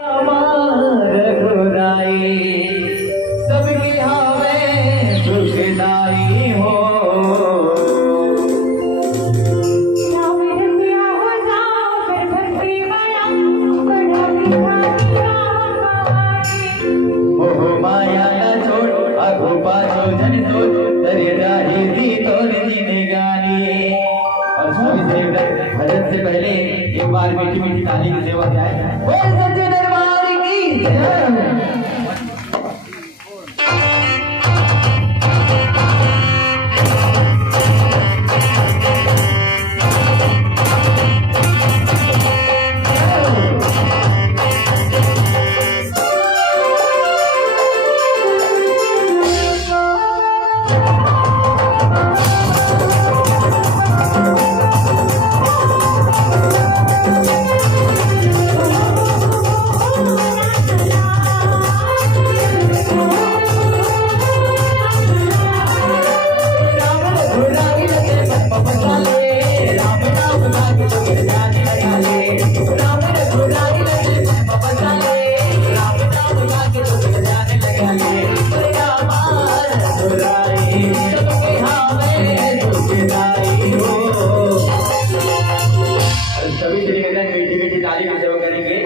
सबकी हमें दुखदाई हो माया न छोड़ अघो पाछो जन तो तेरे राही दी तोर जीने गानी। और स्वामी देवदत्त भजन से पहले एक बार मीठी मीठी ताली की सेवा जाए। बोल सच्चे दरबार की जय। सभी श्रीगणेश मीठी मीठी ताली की सेवा करेंगे।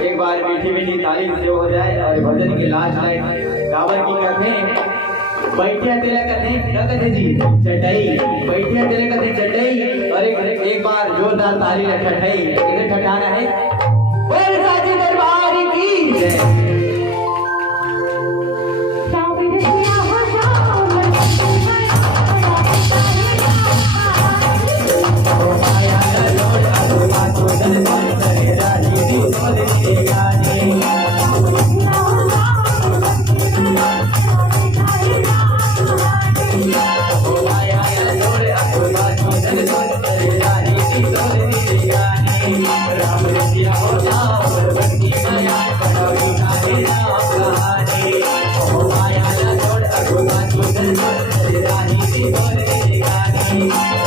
एक बार मीठी मीठी ताली से हो जाए और भजन की लास्ट लाइन गावन की कथे बैठिया तेरा कथे क्या कथे जी चटाई बैठिया तेरे कथे चटाई और एक बार जोरदार ताली ठठाई इधर ठठाना है। बोल साची दरबार की जय। Thank you.